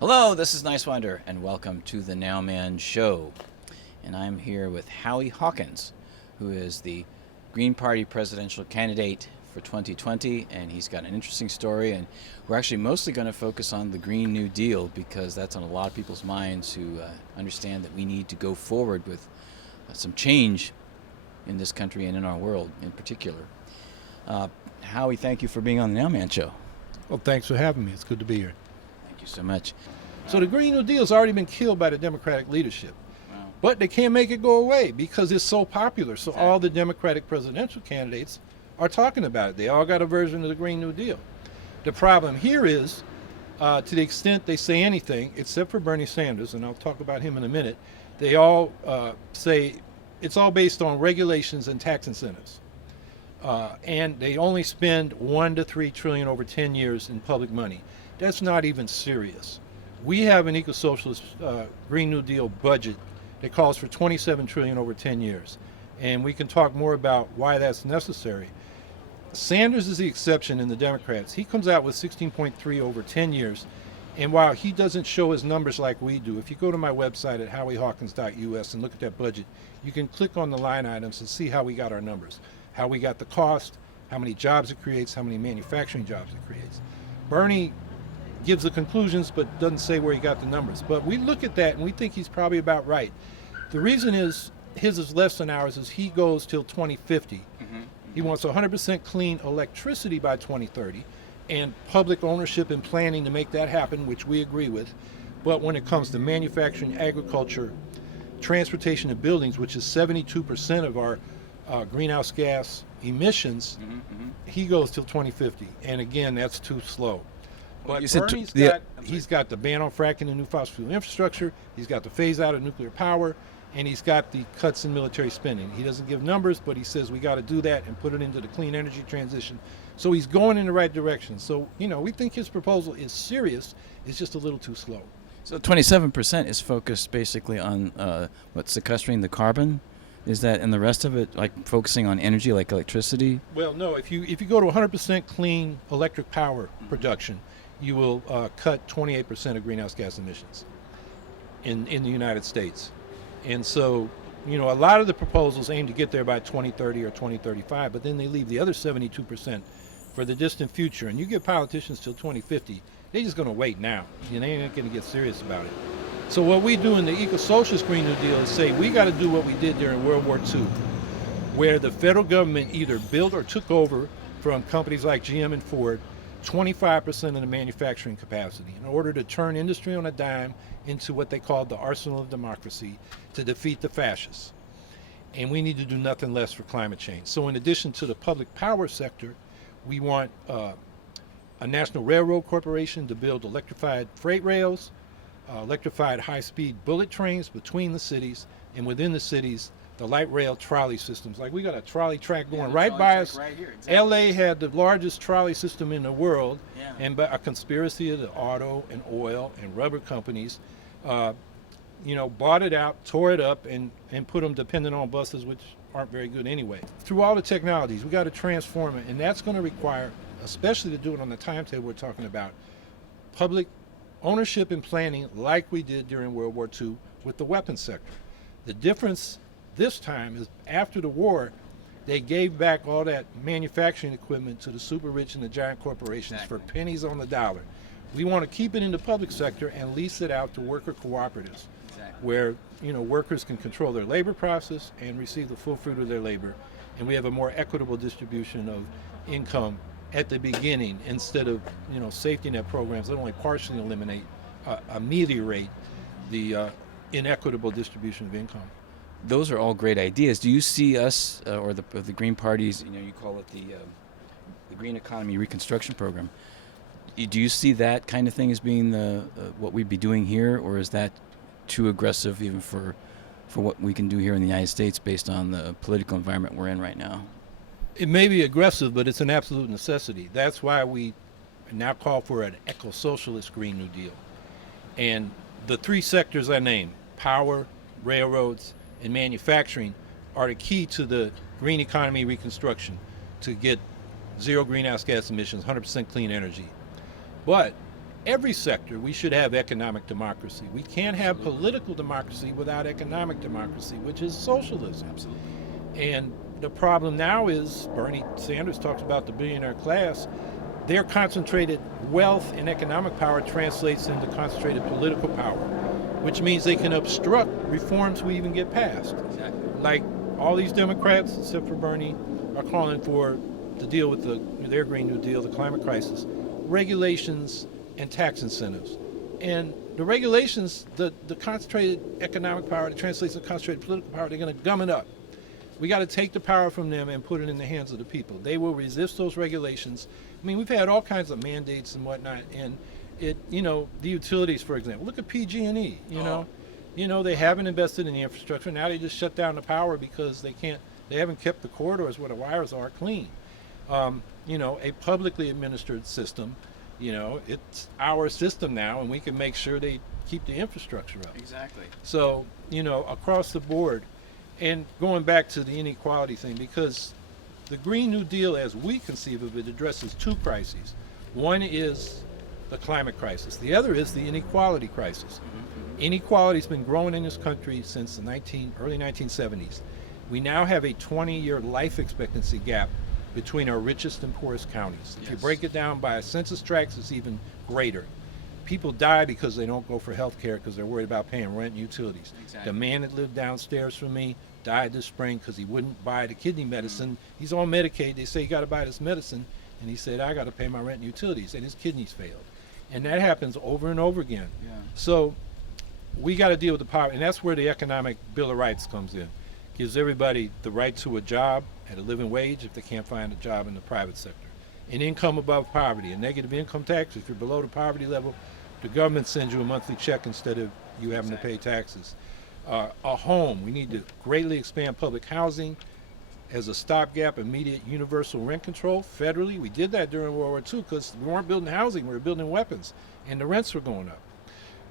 Hello, this is Niswander, and welcome to the NOWMAN Show. And I'm here with Howie Hawkins, who is the Green Party presidential candidate for 2020, and he's got an interesting story. And we're actually mostly going to focus on the Green New Deal because that's on a lot of people's minds who understand that we need to go forward with some change in this country and in our world in particular. Howie, thank you for being on the NOWMAN Show. Well, thanks for having me. It's good to be here. Thank you so much. So the Green New Deal has already been killed by the Democratic leadership. Wow. But they can't make it go away because it's so popular. So Exactly. all the Democratic presidential candidates are talking about it. They all got a version of the Green New Deal. The problem here is, to the extent they say anything, except for Bernie Sanders, and I'll talk about him in a minute, they all say it's all based on regulations and tax incentives. And they only spend 1 to 3 trillion over 10 years in public money. That's not even serious. We have an eco-socialist Green New Deal budget that calls for 27 trillion over 10 years. And we can talk more about why that's necessary. Sanders is the exception in the Democrats. He comes out with 16.3 over 10 years. And while he doesn't show his numbers like we do, if you go to my website at howiehawkins.us and look at that budget, you can click on the line items and see how we got our numbers, how we got the cost, how many jobs it creates, how many manufacturing jobs it creates. Bernie gives the conclusions but doesn't say where he got the numbers. But we look at that and we think he's probably about right. The reason is his is less than ours is he goes till 2050. He wants 100% clean electricity by 2030 and public ownership and planning to make that happen, which we agree with. But when it comes to manufacturing, agriculture, transportation, and buildings, which is 72% of our greenhouse gas emissions, he goes till 2050. And again, that's too slow. But Bernie's he's got the ban on fracking and new fossil fuel infrastructure. He's got the phase out of nuclear power, and he's got the cuts in military spending. He doesn't give numbers, but he says we got to do that and put it into the clean energy transition. So he's going in the right direction. So, we think his proposal is serious. It's just a little too slow. So 27% is focused basically on sequestering the carbon. Is that, and the rest of it like focusing on energy like electricity? Well, no. If you go to 100% clean electric power production, you will cut 28% of greenhouse gas emissions in the United States. And so, a lot of the proposals aim to get there by 2030 or 2035, but then they leave the other 72% for the distant future. And you give politicians till 2050, they're just going to wait now. They ain't going to get serious about it. So what we do in the eco-socialist Green New Deal is say we got to do what we did during World War II, where the federal government either built or took over from companies like GM and Ford 25% of the manufacturing capacity in order to turn industry on a dime into what they called the arsenal of democracy to defeat the fascists. And we need to do nothing less for climate change. So in addition to the public power sector, we want a national railroad corporation to build electrified freight rails, electrified high-speed bullet trains between the cities, and within the cities, the light rail trolley systems. Like we got a trolley track going right by us. Right here, exactly. LA had the largest trolley system in the world, Yeah. and by a conspiracy of the auto and oil and rubber companies, bought it out, tore it up, and put them dependent on buses, which aren't very good anyway. Through all the technologies, we got to transform it, and that's going to require, especially to do it on the timetable we're talking about, public ownership and planning like we did during World War II with the weapons sector. The difference this time is after the war, they gave back all that manufacturing equipment to the super rich and the giant corporations for pennies on the dollar. We want to keep it in the public sector and lease it out to worker cooperatives, where workers can control their labor process and receive the full fruit of their labor. And we have a more equitable distribution of income at the beginning instead of safety net programs that only partially ameliorate the inequitable distribution of income. Those are all great ideas. Do you see us or the Green Parties? You call it the Green Economy Reconstruction Program. Do you see that kind of thing as being what we'd be doing here, or is that too aggressive even for what we can do here in the United States based on the political environment we're in right now? It may be aggressive, but it's an absolute necessity. That's why we now call for an eco-socialist Green New Deal. And the 3 sectors I named, power, railroads, and manufacturing, are the key to the green economy reconstruction to get zero greenhouse gas emissions, 100% clean energy. But every sector, we should have economic democracy. We can't have political democracy without economic democracy, which is socialism. Absolutely. And the problem now is, Bernie Sanders talks about the billionaire class. Their concentrated wealth and economic power translates into concentrated political power, which means they can obstruct reforms we even get passed. Exactly. Like all these Democrats, except for Bernie, are calling for to deal with their Green New Deal, the climate crisis, regulations and tax incentives. And the regulations, the concentrated economic power that translates to concentrated political power, they're going to gum it up. We got to take the power from them and put it in the hands of the people. They will resist those regulations. I mean, we've had all kinds of mandates and whatnot, and the utilities, for example. Look at PG&E. They haven't invested in the infrastructure. Now they just shut down the power because they haven't kept the corridors where the wires are clean. A publicly administered system. It's our system now, and we can make sure they keep the infrastructure up. Exactly. So, across the board. And going back to the inequality thing, because the Green New Deal, as we conceive of it, addresses two crises. One is the climate crisis. The other is the inequality crisis. Mm-hmm. Inequality's been growing in this country since the early 1970s. We now have a 20-year life expectancy gap between our richest and poorest counties. If you break it down by census tracts, it's even greater. People die because they don't go for health care because they're worried about paying rent and utilities. Exactly. The man that lived downstairs from me died this spring because he wouldn't buy the kidney medicine. He's on Medicaid. They say you got to buy this medicine, and he said, I got to pay my rent and utilities, and his kidneys failed. And that happens over and over again. Yeah. So we got to deal with the poverty, and that's where the Economic Bill of Rights comes in. Gives everybody the right to a job at a living wage if they can't find a job in the private sector. An income above poverty, a negative income tax. If you're below the poverty level, the government sends you a monthly check instead of you having to pay taxes. A home. We need to greatly expand public housing as a stopgap, immediate universal rent control federally. We did that during World War II because we weren't building housing, we were building weapons, and the rents were going up.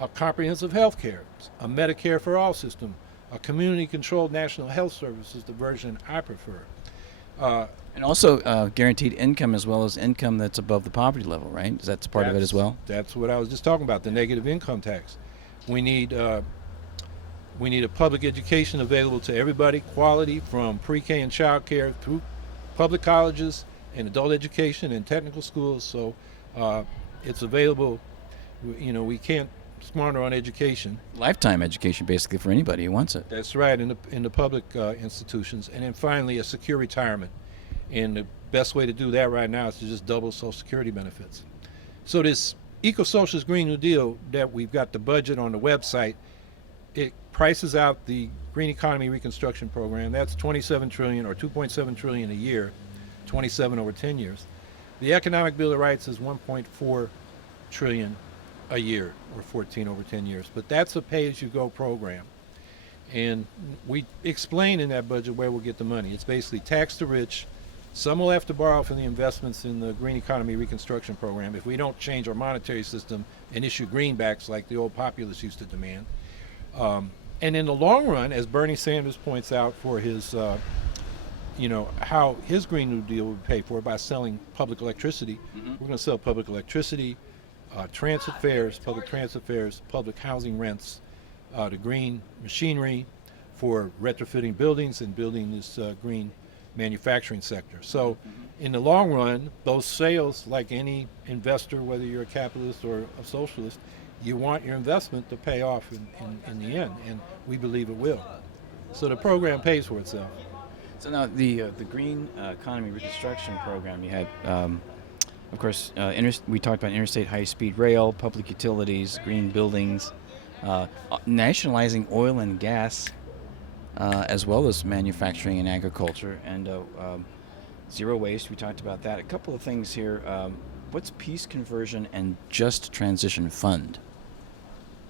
A comprehensive health care, a Medicare for all system, a community-controlled national health service is the version I prefer. And also guaranteed income as well as income that's above the poverty level, right? That's part of it as well? That's what I was just talking about, the negative income tax. We need a public education available to everybody, quality from pre-K and child care through public colleges and adult education and technical schools. So it's available. We can't smarter on education. Lifetime education, basically, for anybody who wants it. That's right, in the public institutions. And then finally, a secure retirement. And the best way to do that right now is to just double Social Security benefits. So this Eco-Socialist Green New Deal that we've got the budget on the website, it prices out the Green Economy Reconstruction Program. That's $27 trillion or $2.7 trillion a year, 27 over 10 years. The Economic Bill of Rights is $1.4 trillion a year, or 14 over 10 years. But that's a pay-as-you-go program. And we explain in that budget where we'll get the money. It's basically tax the rich. Some will have to borrow from the investments in the Green Economy Reconstruction Program if we don't change our monetary system and issue greenbacks like the old populists used to demand. And in the long run, as Bernie Sanders points out for his, how his Green New Deal would pay for it by selling public electricity. Mm-hmm. We're going to sell public electricity, transit fares, public transit fares, public housing rents, the green machinery for retrofitting buildings and building this green manufacturing sector. So in the long run, those sales, like any investor, whether you're a capitalist or a socialist, you want your investment to pay off in the end, and we believe it will. So the program pays for itself. So now the Green Economy Reconstruction Program, you had, of course, we talked about interstate high-speed rail, public utilities, green buildings, nationalizing oil and gas, as well as manufacturing and agriculture, and zero waste. We talked about that. A couple of things here. What's Peace Conversion and Just Transition Fund?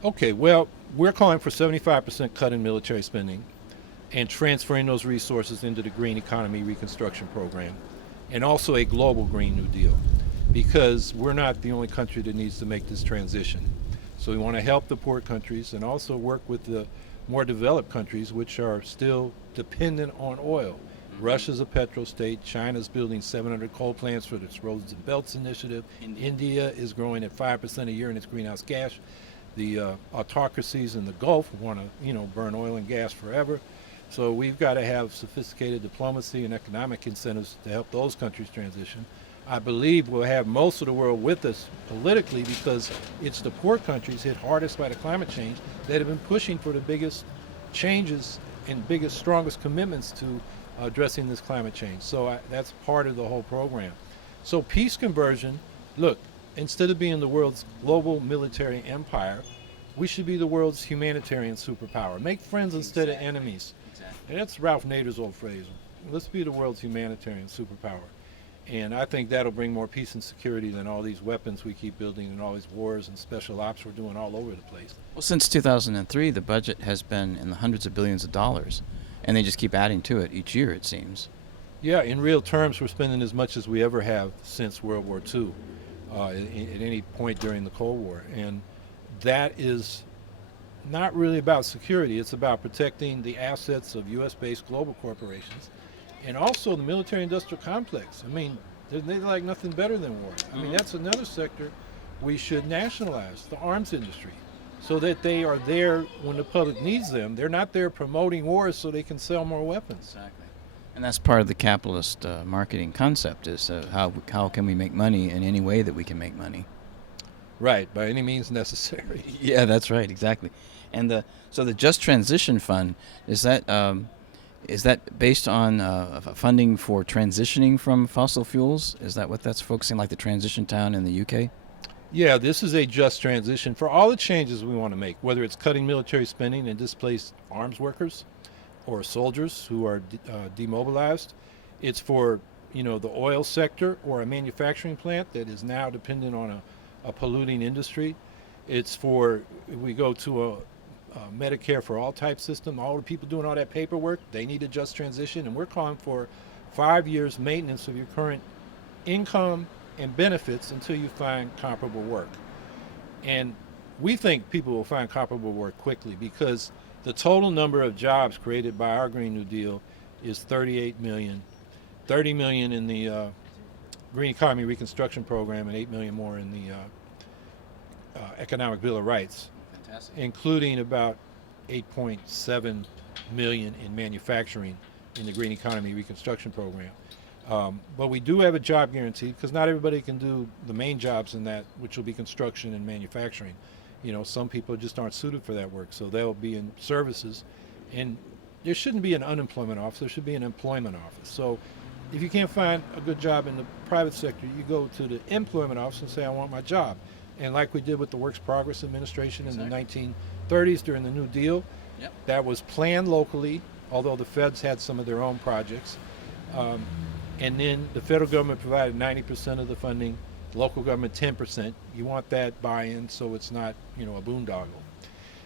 Okay, well, we're calling for 75% cut in military spending and transferring those resources into the Green Economy Reconstruction Program, and also a global Green New Deal, because we're not the only country that needs to make this transition. So we want to help the poor countries and also work with the more developed countries, which are still dependent on oil. Russia's a petro state. China's building 700 coal plants for its Roads and Belts initiative. India is growing at 5% a year in its greenhouse gas. The autocracies in the Gulf want to, burn oil and gas forever. So we've got to have sophisticated diplomacy and economic incentives to help those countries transition. I believe we'll have most of the world with us politically because it's the poor countries hit hardest by the climate change that have been pushing for the biggest changes and biggest, strongest commitments to addressing this climate change. So that's part of the whole program. So peace conversion, look, instead of being the world's global military empire, we should be the world's humanitarian superpower. Make friends instead of enemies. And that's Ralph Nader's old phrase. Let's be the world's humanitarian superpower. And I think that'll bring more peace and security than all these weapons we keep building and all these wars and special ops we're doing all over the place. Well, since 2003, the budget has been in the hundreds of billions of dollars, and they just keep adding to it each year, it seems. Yeah, in real terms, we're spending as much as we ever have since World War II, at any point during the Cold War. And that is not really about security. It's about protecting the assets of U.S.-based global corporations and also the military-industrial complex. I mean, they like nothing better than war. I mean, that's another sector we should nationalize, the arms industry, so that they are there when the public needs them. They're not there promoting wars so they can sell more weapons. Exactly. And that's part of the capitalist marketing concept is how can we make money in any way that we can make money. Right, by any means necessary. Yeah, that's right, exactly. And so the Just Transition Fund, is that based on funding for transitioning from fossil fuels? Is that what that's focusing, like the transition town in the UK? Yeah, this is a just transition for all the changes we want to make, whether it's cutting military spending and displaced arms workers or soldiers who are demobilized. It's for, the oil sector or a manufacturing plant that is now dependent on a polluting industry. It's for, we go to a Medicare for all type system, all the people doing all that paperwork, they need a just transition, and we're calling for 5 years maintenance of your current income and benefits until you find comparable work. And we think people will find comparable work quickly because the total number of jobs created by our Green New Deal is 38 million, 30 million in the Green Economy Reconstruction Program and 8 million more in the Economic Bill of Rights. Fantastic. Including about 8.7 million in manufacturing in the Green Economy Reconstruction Program. But we do have a job guarantee because not everybody can do the main jobs in that, which will be construction and manufacturing. Some people just aren't suited for that work, so they'll be in services. And there shouldn't be an unemployment office, there should be an employment office. So if you can't find a good job in the private sector, you go to the employment office and say, I want my job. And like we did with the Works Progress Administration in the 1930s during the New Deal, that was planned locally, although the feds had some of their own projects. And then the federal government provided 90% of the funding, local government 10%. You want that buy-in so it's not, a boondoggle.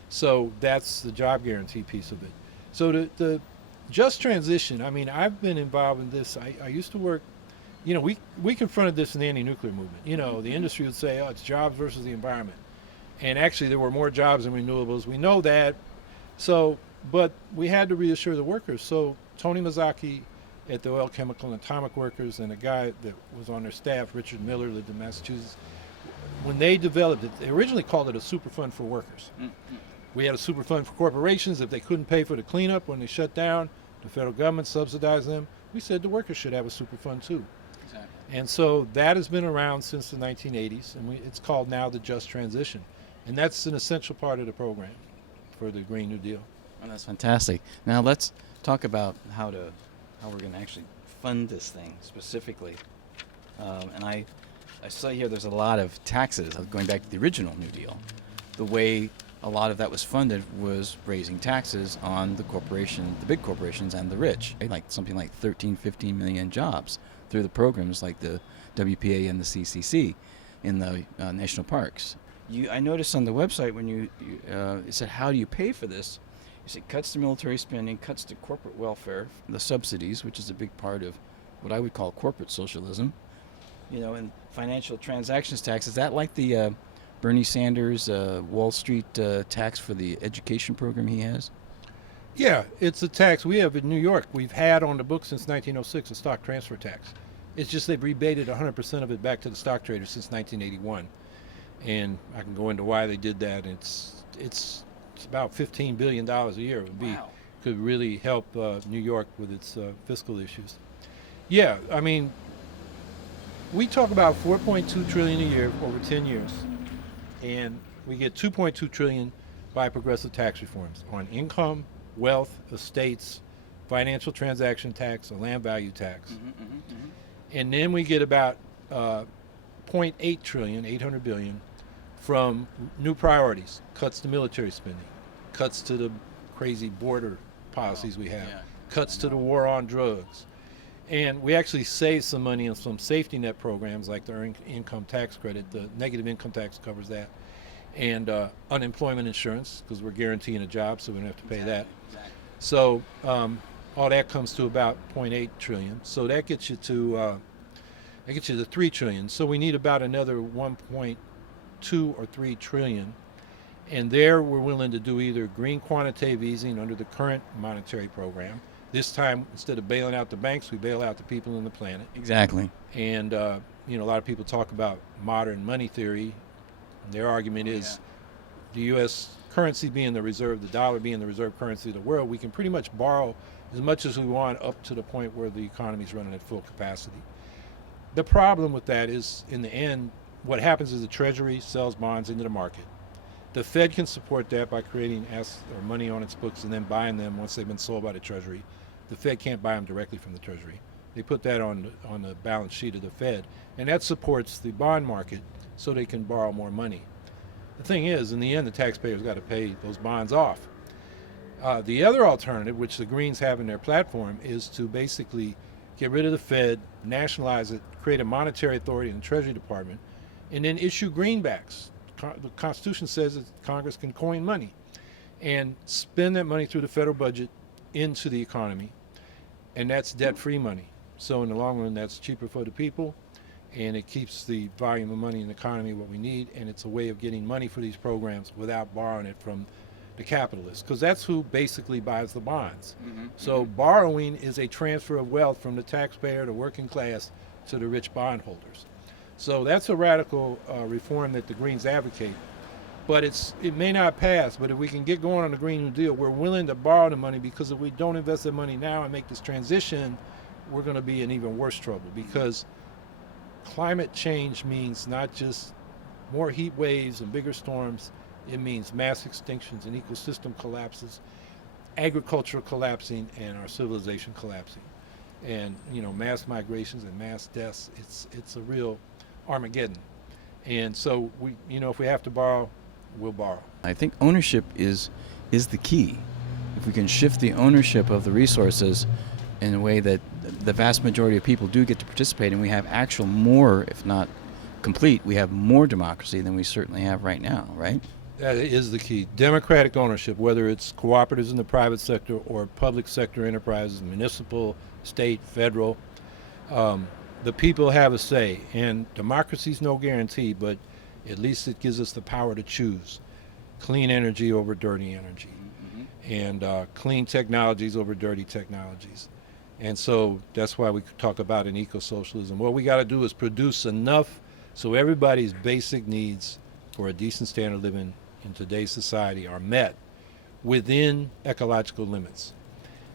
So that's the job guarantee piece of it. So the just transition, I mean, I've been involved in this. I used to work, we confronted this in the anti-nuclear movement. The industry would say, it's jobs versus the environment. And actually there were more jobs in renewables. We know that. So, but we had to reassure the workers. So Tony Mazzocchi at the Oil, Chemical, and Atomic Workers, and a guy that was on their staff, Richard Miller, lived in Massachusetts. When they developed it, they originally called it a super fund for workers. Mm-hmm. We had a super fund for corporations. If they couldn't pay for the cleanup when they shut down, the federal government subsidized them. We said the workers should have a super fund too. Exactly. And so that has been around since the 1980s, and it's called now the Just Transition. And that's an essential part of the program for the Green New Deal. Oh, that's fantastic. Now let's talk about how we're going to actually fund this thing specifically. And I saw here there's a lot of taxes, going back to the original New Deal. The way a lot of that was funded was raising taxes on the big corporations and the rich. Like something like 15 million jobs through the programs like the WPA and the CCC in the national parks. I noticed on the website when it said, how do you pay for this? You said cuts to military spending, cuts to corporate welfare, the subsidies, which is a big part of what I would call corporate socialism, and financial transactions tax. Is that like the Bernie Sanders Wall Street tax for the education program he has? Yeah, it's a tax we have in New York. We've had on the books since 1906 a stock transfer tax. It's just they've rebated 100% of it back to the stock traders since 1981, and I can go into why they did that. It's about $15 billion a year. It would be Wow. could really help New York with its fiscal issues. Yeah, I mean, we talk about 4.2 trillion a year over 10 years, and we get 2.2 trillion by progressive tax reforms on income, wealth, estates, financial transaction tax, a land value tax. And then we get about zero point 0.8 trillion, 800 billion, from new priorities, cuts to military spending, cuts to the crazy border policies we have, yeah. cuts to the war on drugs. And we actually save some money on some safety net programs like the earned income tax credit. The negative income tax covers that. And unemployment insurance, because we're guaranteeing a job, so we don't have to pay that. Exactly. So all that comes to about 0.8 trillion. So that gets you to 3 trillion. So we need about another 1.2 or 3 trillion. And there we're willing to do either green quantitative easing under the current monetary program. This time, instead of bailing out the banks, we bail out the people on the planet. Exactly. And a lot of people talk about modern money theory. Their argument is the U.S. currency being the reserve, the dollar being the reserve currency of the world, we can pretty much borrow as much as we want up to the point where the economy is running at full capacity. The problem with that is, in the end, what happens is the Treasury sells bonds into the market. The Fed can support that by creating money on its books and then buying them once they've been sold by the Treasury. The Fed can't buy them directly from the Treasury. They put that on the balance sheet of the Fed, and that supports the bond market so they can borrow more money. The thing is, in the end, the taxpayers got to pay those bonds off. The other alternative, which the Greens have in their platform, is to basically get rid of the Fed, nationalize it, create a monetary authority in the Treasury Department, and then issue greenbacks. The Constitution says that Congress can coin money and spend that money through the federal budget into the economy, and that's debt-free money. So in the long run, that's cheaper for the people, and it keeps the volume of money in the economy what we need, and it's a way of getting money for these programs without borrowing it from the capitalists, because that's who basically buys the bonds. So borrowing is a transfer of wealth from the taxpayer, the working class, to the rich bondholders. So that's a radical reform that the Greens advocate. But it may not pass, but if we can get going on the Green New Deal, we're willing to borrow the money, because if we don't invest the money now and make this transition, we're going to be in even worse trouble, because climate change means not just more heat waves and bigger storms. It means mass extinctions and ecosystem collapses, agriculture collapsing, and our civilization collapsing. And, mass migrations and mass deaths, it's a real Armageddon. And so if we have to borrow, we'll borrow. I think ownership is the key. If we can shift the ownership of the resources in a way that the vast majority of people do get to participate, and we have actual more, if not complete, we have more democracy than we certainly have right now, right? That is the key. Democratic ownership, whether it's cooperatives in the private sector or public sector enterprises, municipal, state, federal, the people have a say. And democracy's no guarantee, but at least it gives us the power to choose clean energy over dirty energy, and clean technologies over dirty technologies. And so that's why we talk about an eco-socialism. What we got to do is produce enough so everybody's basic needs for a decent standard of living in today's society are met within ecological limits.